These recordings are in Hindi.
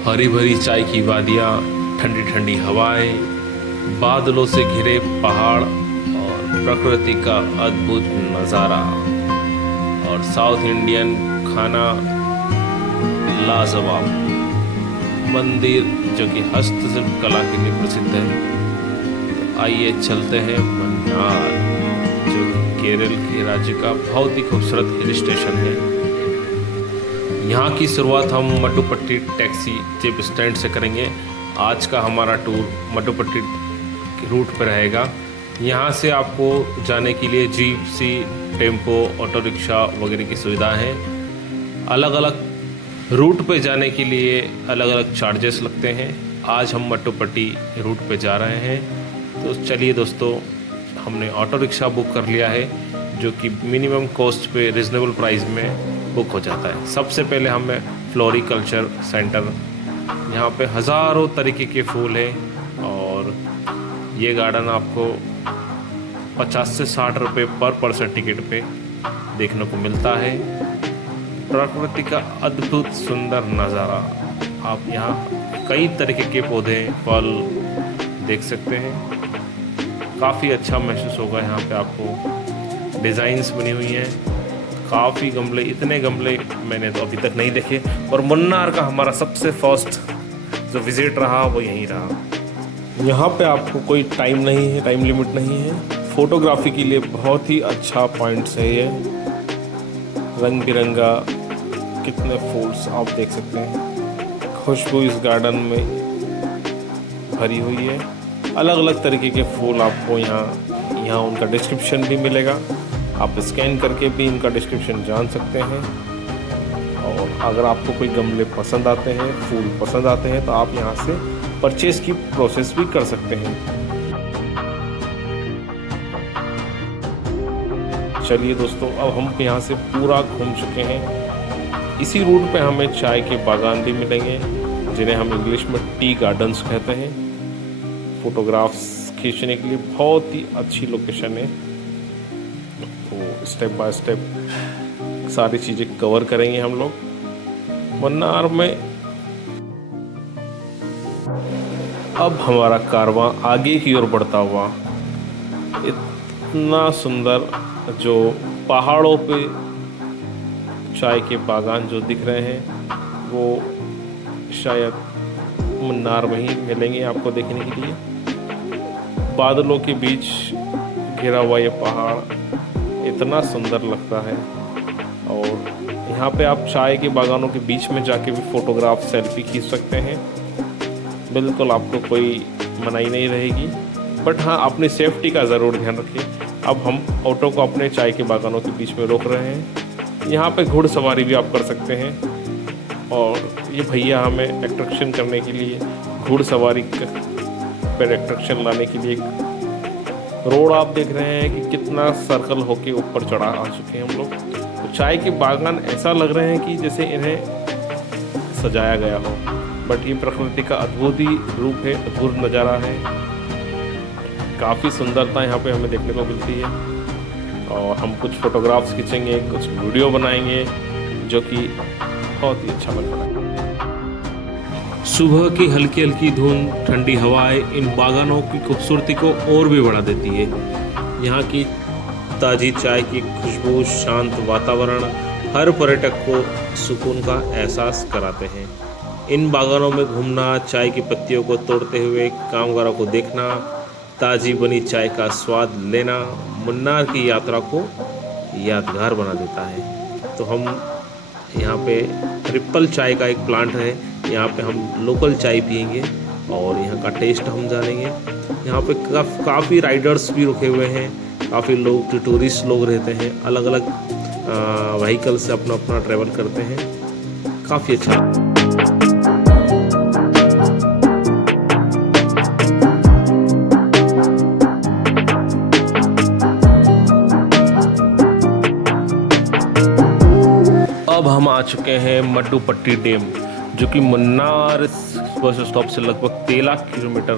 हरी भरी चाय की वादियाँ, ठंडी ठंडी हवाएं, बादलों से घिरे पहाड़ और प्रकृति का अद्भुत नज़ारा। और साउथ इंडियन खाना लाजवाब। मंदिर जो कि हस्तशिल्प कला के लिए प्रसिद्ध है। तो आइए चलते हैं मन्नार, जो कि केरल के राज्य का बहुत ही खूबसूरत हिल स्टेशन है। यहाँ की शुरुआत हम मट्टुपट्टी टैक्सी जेब स्टैंड से करेंगे। आज का हमारा टूर मट्टुपट्टी रूट पर रहेगा। यहाँ से आपको जाने के लिए जीप सी, टेम्पो, ऑटो रिक्शा वगैरह की सुविधा है। अलग अलग रूट पे जाने के लिए अलग अलग चार्जेस लगते हैं। आज हम मट्टुपट्टी रूट पे जा रहे हैं, तो चलिए दोस्तों, हमने ऑटो रिक्शा बुक कर लिया है, जो कि मिनिमम कॉस्ट पे रिजनेबल प्राइस में बुक हो जाता है। सबसे पहले हमें फ्लोरिकल्चर सेंटर, यहाँ पे हज़ारों तरीके के फूल हैं और ये गार्डन आपको 50 से 60 रुपये पर पर्सन टिकट पे देखने को मिलता है। प्रकृति का अद्भुत सुंदर नज़ारा। आप यहाँ कई तरीके के पौधे, फल देख सकते हैं। काफ़ी अच्छा महसूस होगा। यहाँ पे आपको डिज़ाइंस बनी हुई हैं, काफ़ी गमले, इतने गमले मैंने तो अभी तक नहीं देखे। और मुन्नार का हमारा सबसे फर्स्ट जो विज़िट रहा वो यहीं रहा। यहाँ पे आपको कोई टाइम नहीं है, टाइम लिमिट नहीं है। फ़ोटोग्राफी के लिए बहुत ही अच्छा पॉइंट्स है ये। रंग बिरंगा कितने फूल्स आप देख सकते हैं। खुशबू इस गार्डन में भरी हुई है। अलग अलग तरीके के फूल आपको यहाँ उनका डिस्क्रिप्शन भी मिलेगा। आप स्कैन करके भी इनका डिस्क्रिप्शन जान सकते हैं। और अगर आपको कोई गमले पसंद आते हैं, फूल पसंद आते हैं, तो आप यहाँ से परचेज़ की प्रोसेस भी कर सकते हैं। चलिए दोस्तों, अब हम यहाँ से पूरा घूम चुके हैं। इसी रूट पे हमें चाय के बागान भी मिलेंगे, जिन्हें हम इंग्लिश में टी गार्डन्स कहते हैं। फ़ोटोग्राफ्स खींचने के लिए बहुत ही अच्छी लोकेशन है। तो स्टेप बाय स्टेप सारी चीज़ें कवर करेंगे हम लोग मन्नार में। अब हमारा कारवां आगे की ओर बढ़ता हुआ, इतना सुंदर जो पहाड़ों पे चाय के बागान जो दिख रहे हैं, वो शायद मुन्नार में ही मिलेंगे आपको देखने के लिए। बादलों के बीच घिरा हुआ ये पहाड़ इतना सुंदर लगता है। और यहाँ पे आप चाय के बागानों के बीच में जाके भी फ़ोटोग्राफ, सेल्फी खींच सकते हैं। बिल्कुल आपको कोई मनाही नहीं रहेगी, बट हाँ, अपनी सेफ्टी का ज़रूर ध्यान रखिए। अब हम ऑटो को अपने चाय के बागानों के बीच में रोक रहे हैं। यहाँ पे घुड़सवारी भी आप कर सकते हैं। और ये भैया हमें अट्रैक्शन करने के लिए, घुड़सवारी पर अट्रैक्शन लाने के लिए रोड आप देख रहे हैं कि कितना सर्कल होके ऊपर चढ़ा आ चुके हैं हम लोग। तो चाय के बागान ऐसा लग रहे हैं कि जैसे इन्हें सजाया गया हो, बट ये प्रकृति का अद्भुत ही रूप है, अद्भुत नज़ारा है। काफ़ी सुंदरता यहाँ पे हमें देखने को मिलती है। और हम कुछ फ़ोटोग्राफ्स खींचेंगे, कुछ वीडियो बनाएंगे, जो कि बहुत ही अच्छा लग रहा है। सुबह की हल्की हल्की धुंध, ठंडी हवाएं इन बागानों की खूबसूरती को और भी बढ़ा देती है। यहाँ की ताज़ी चाय की खुशबू, शांत वातावरण हर पर्यटक को सुकून का एहसास कराते हैं। इन बागानों में घूमना, चाय की पत्तियों को तोड़ते हुए कामगारों को देखना, ताज़ी बनी चाय का स्वाद लेना मुन्नार की यात्रा को यादगार बना देता है। तो हम यहाँ पे ट्रिपल चाय का एक प्लांट है, यहाँ पे हम लोकल चाय पियेंगे और यहाँ का टेस्ट हम जानेंगे। यहाँ पे काफ़ी राइडर्स भी रुके हुए हैं, काफ़ी लोग, टूरिस्ट लोग रहते हैं, अलग अलग व्हीकल से अपना अपना ट्रैवल करते हैं। काफ़ी अच्छा। अब हम आ चुके हैं मट्टुपट्टी डैम, जो कि मुन्नार बस स्टॉप से लगभग 13 किलोमीटर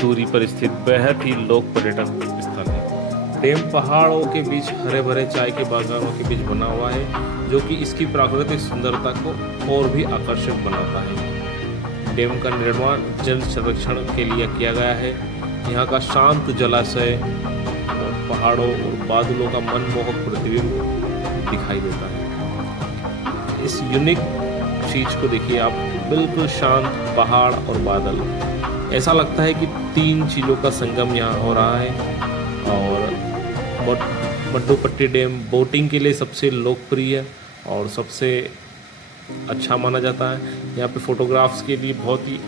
दूरी पर स्थित बेहद ही लोक पर्यटन स्थल है। डैम पहाड़ों के बीच हरे भरे चाय के बागानों के बीच बना हुआ है, जो कि इसकी प्राकृतिक सुंदरता को और भी आकर्षक बनाता है। डैम का निर्माण जल संरक्षण के लिए किया गया है। यहाँ का शांत जलाशय और पहाड़ों और बादलों का मनमोहक प्रतिबिंब दिखाई देता है। इस यूनिक चीज़ को देखिए आप, बिल्कुल शांत पहाड़ और बादल, ऐसा लगता है कि तीन चीज़ों का संगम यहाँ हो रहा है। और मड्डुपट्टी डैम बोटिंग के लिए सबसे लोकप्रिय और सबसे अच्छा माना जाता है। यहाँ पे फोटोग्राफ्स के लिए बहुत ही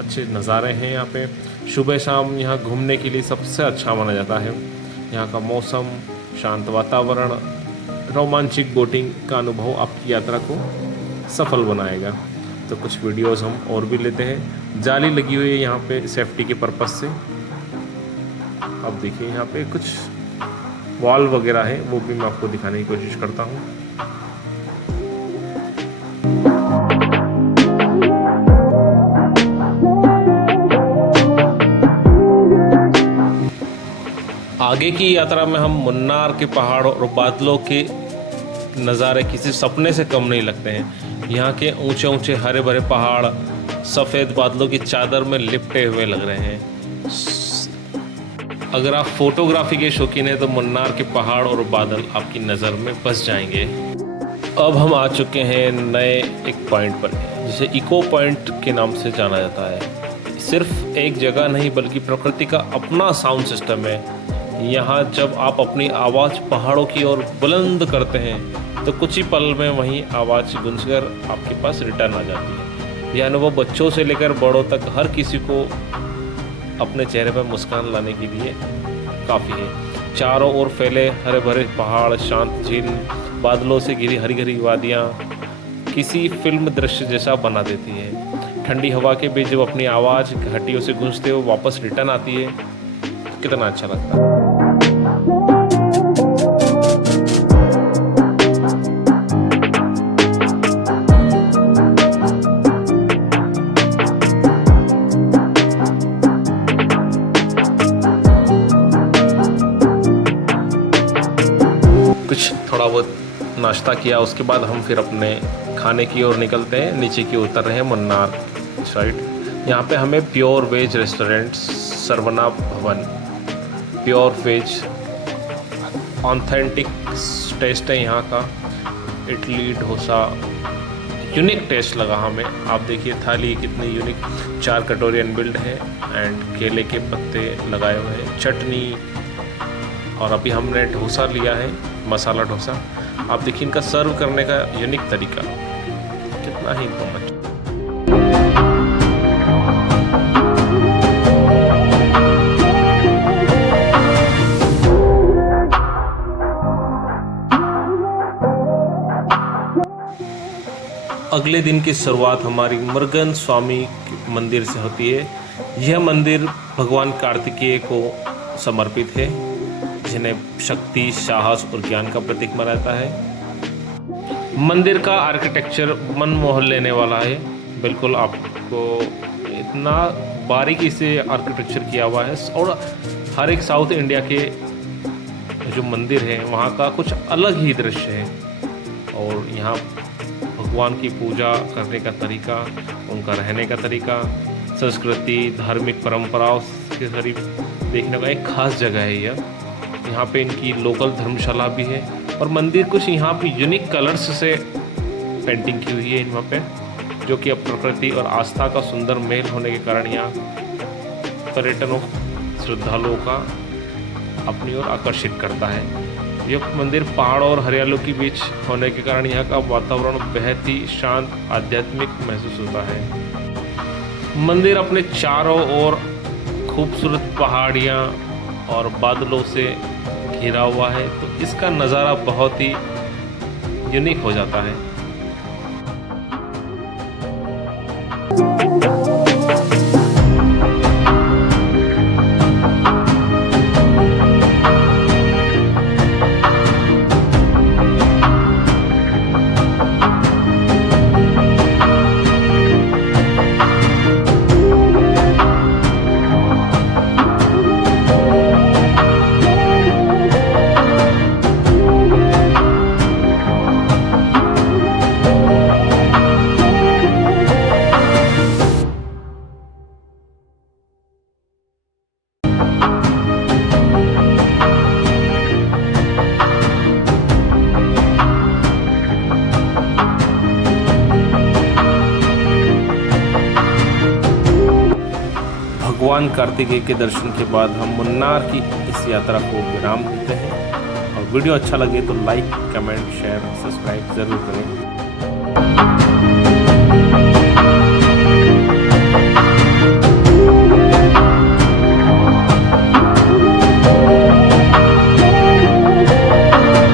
अच्छे नज़ारे हैं। यहाँ पे सुबह शाम यहाँ घूमने के लिए सबसे अच्छा माना जाता है। यहाँ का मौसम, शांत वातावरण, रोमांचक बोटिंग का अनुभव आपकी यात्रा को सफल बनाएगा। तो कुछ वीडियोस हम और भी लेते हैं। जाली लगी हुई है यहाँ पे सेफ्टी के पर्पज़ से। अब देखिए यहाँ पे कुछ वॉल वगैरह है, वो भी मैं आपको दिखाने की कोशिश करता हूँ। आगे की यात्रा में हम मुन्नार के पहाड़ों और बादलों के नज़ारे किसी सपने से कम नहीं लगते हैं। यहाँ के ऊंचे ऊंचे हरे भरे पहाड़ सफ़ेद बादलों की चादर में लिपटे हुए लग रहे हैं। अगर आप फोटोग्राफी के शौकीन हैं तो मुन्नार के पहाड़ और बादल आपकी नज़र में बस जाएंगे। अब हम आ चुके हैं नए एक पॉइंट पर, जिसे इको पॉइंट के नाम से जाना जाता है। सिर्फ एक जगह नहीं बल्कि प्रकृति का अपना साउंड सिस्टम है। यहाँ जब आप अपनी आवाज़ पहाड़ों की ओर बुलंद करते हैं तो कुछ ही पल में वहीं आवाज़ गूंजकर आपके पास रिटर्न आ जाती है। यह अनुभव बच्चों से लेकर बड़ों तक हर किसी को अपने चेहरे पर मुस्कान लाने के लिए काफ़ी है। चारों ओर फैले हरे भरे पहाड़, शांत झील, बादलों से घिरी हरी हरी वादियाँ किसी फिल्म दृश्य जैसा बना देती है। ठंडी हवा के बीच जब अपनी आवाज़ घाटियों से गूंजते हुए वापस रिटर्न आती है तो कितना अच्छा लगता है। कुछ थोड़ा बहुत नाश्ता किया, उसके बाद हम फिर अपने खाने की ओर निकलते हैं। नीचे की उतर रहे हैं मुन्नार साइड। यहाँ पे हमें प्योर वेज रेस्टोरेंट सरवना भवन, प्योर वेज ऑथेंटिक टेस्ट है यहाँ का। इडली डोसा यूनिक टेस्ट लगा हमें। आप देखिए थाली कितनी यूनिक, 4 कटोरी अनबिल्ड है एंड केले के पत्ते लगाए हुए हैं, चटनी, और अभी हमने डोसा लिया है, मसाला डोसा। आप देखिए इनका सर्व करने का यूनिक तरीका, कितना ही इनका अच्छा। अगले दिन की शुरुआत हमारी मुरुगन स्वामी मंदिर से होती है। यह मंदिर भगवान कार्तिकेय को समर्पित है, जिन्हें शक्ति, साहस और ज्ञान का प्रतीक माना जाता है। मंदिर का आर्किटेक्चर मन मोह लेने वाला है। बिल्कुल आपको इतना बारीकी से आर्किटेक्चर किया हुआ है, और हर एक साउथ इंडिया के जो मंदिर है वहाँ का कुछ अलग ही दृश्य है। और यहाँ भगवान की पूजा करने का तरीका, उनका रहने का तरीका, संस्कृति, धार्मिक परंपराओं के करीब देखने का एक खास जगह है यह। यहाँ पे इनकी लोकल धर्मशाला भी है, और मंदिर कुछ यहाँ पे यूनिक कलर्स से पेंटिंग की हुई है यहाँ पे, जो कि अब प्रकृति और आस्था का सुंदर मेल होने के कारण यहाँ पर्यटनों, श्रद्धालुओं का अपनी ओर आकर्षित करता है। यह मंदिर पहाड़ों और हरियाली के बीच होने के कारण यहाँ का वातावरण बेहद ही शांत, आध्यात्मिक महसूस होता है। मंदिर अपने चारों ओर खूबसूरत पहाड़ियाँ और बादलों से घिरा हुआ है, तो इसका नज़ारा बहुत ही यूनिक हो जाता है। भगवान कार्तिकेय के दर्शन के बाद हम मुन्नार की इस यात्रा को विराम देते हैं। और वीडियो अच्छा लगे तो लाइक, कमेंट, शेयर, सब्सक्राइब ज़रूर करें।